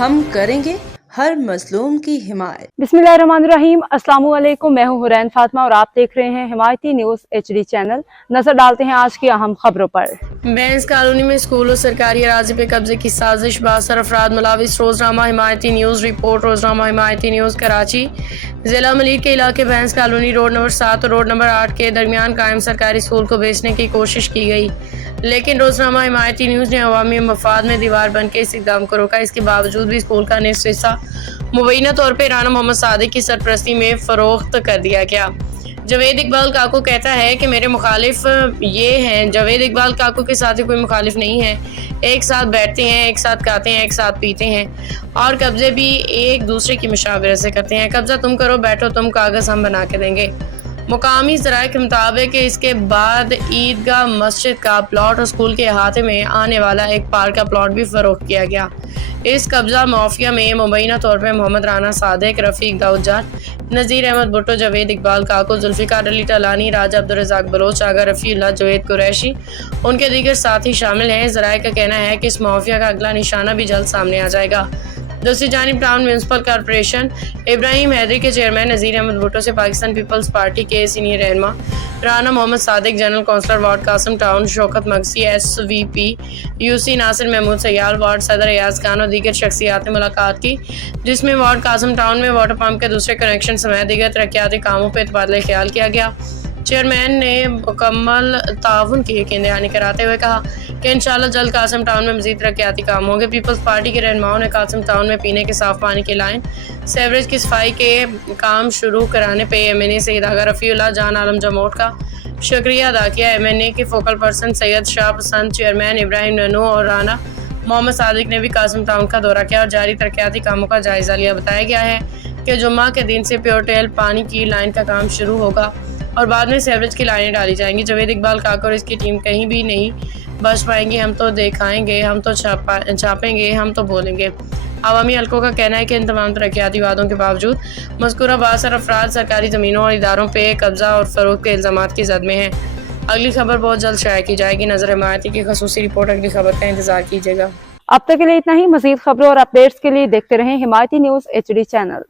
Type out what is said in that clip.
ہم کریں گے ہر مظلوم کی حمایت۔ बिस्मिल्लाहिर्रहमानिर्रहीम। अस्सलाम वालेकुम। मैं हूं हुरैन फातिमा और आप देख रहे हैं हिमायती न्यूज HD चैनल। नजर डालते हैं आज की अहम खबरों पर। बैंस कॉलोनी में स्कूल और सरकारी अराजी पे कब्जे की साजिश, 72 अफराद मुलविस। रोजनामा हिमायती न्यूज रिपोर्ट। रोजनामा हिमायती न्यूज कराची। जिला मलिक के इलाके बैंस कॉलोनी रोड नंबर 7 और रोड नंबर 8 के दरमियान कायम सरकारी स्कूल को बेचने की कोशिश की गई, लेकिन रोजनामा हिमायती न्यूज ने अवामी मफाद में दीवार बन के इस इक़दाम को रोका। इसके बावजूद भी स्कूल का निस्फ हिस्सा मुबैना तौर पर राना मोहम्मद सादिक की सरपरस्ती में फरोख्त कर दिया गया। जावेद इकबाल काकू कहता है कि मेरे मुखालिफ ये हैं। जावेद इकबाल काकू के साथ कोई मुखालिफ नहीं है। एक साथ बैठते हैं, एक साथ खाते हैं, एक साथ पीते हैं और कब्जे भी एक दूसरे की मुशावरत से करते हैं। कब्जा तुम करो, बैठो तुम, कागज़ हम बना के देंगे। मुकामी ज़राए के मुताबिक इसके बाद ईदगाह मस्जिद का प्लॉट और स्कूल के अहाते में आने वाला एक पार्क का प्लॉट भी फरोख्त किया गया। इस कब्जा माफिया में मुबैना तौर पर मोहम्मद राना सादिक, रफ़ीक दाऊद जाट, नज़ीर अहमद भुट्टो, जावेद इकबाल काकू, जुल्फ़िकार अली टलानी, राजा अब्दुल रज़ाक बलोच, आगा रफ़ीउल्लाह, जुवैद कुरैशी, उनके दीगर साथी शामिल हैं। ज़राए का कहना है कि इस माफिया का अगला निशाना भी जल्द सामने आ जाएगा। दूसरी जानिब town municipal corporation Ibrahim Hyderi के चेयरमैन नज़ीर अहमद भुट्टो से पाकिस्तान पीपल्स पार्टी के सीनियर रहनुमा Rana Mohammad Sadiq, general councillor ward Qasim town Shaukat Magsi, SVP UC Nasir Mahmood Sial, ward सदर एयाज खान और दीगर शख्सियात ने मुलाकात की, जिसमें वार्ड कासम टाउन में वाटर पम्प के दूसरे कनेक्शन समेत दीगर तरक्याती कामों पर तबादला ख्याल किया गया। चेयरमैन ने मुकम्मल ताउन की यकीन दहानी कराते हुए कहा कि इंशाअल्लाह जल्द कासम टाउन में मज़ीद तरक्याती काम होंगे। पीपल्स पार्टी के रहनुमाओं ने कासम टाउन में पीने के साफ पानी की लाइन, सेवरेज की सफाई के काम शुरू कराने पे MNA सैयद आगा रफ़ीउल्लाह, जान आलम जमोट का शुक्रिया अदा किया। MNA के फोकल पर्सन सैयद शाह पसंद, चेयरमैन इब्राहिम ननू और राना मोहम्मद सादिक ने भी कासम टाउन का दौरा किया और जारी तरक्याती कामों का जायज़ा लिया। बताया गया है कि जुम्मा के दिन से प्योरटेल पानी की लाइन का काम शुरू होगा और बाद में सेवरेज की लाइनें डाली जाएंगी। जावेद इकबाल काकू और इसकी टीम कहीं भी नहीं बच पाएंगी। हम तो दिखाएंगे, हम तो छापेंगे, हम तो बोलेंगे। अवामी हल्कों का कहना है कि इन तमाम तरक्याती वादों के बावजूद मज़कूरा 72 अफराद सरकारी ज़मीनों और इदारों पे कब्जा और फ़रोख्त के इल्ज़ामात की ज़द में हैं। अगली खबर बहुत जल्द शाया की जाएगी। नज़र हिमायती की ख़ुसूसी रिपोर्ट। अगली खबर का इंतज़ार कीजिएगा। अब तक के लिए इतना ही। मज़ीद खबरों और अपडेट्स के लिए देखते रहें हिमायती न्यूज HD चैनल।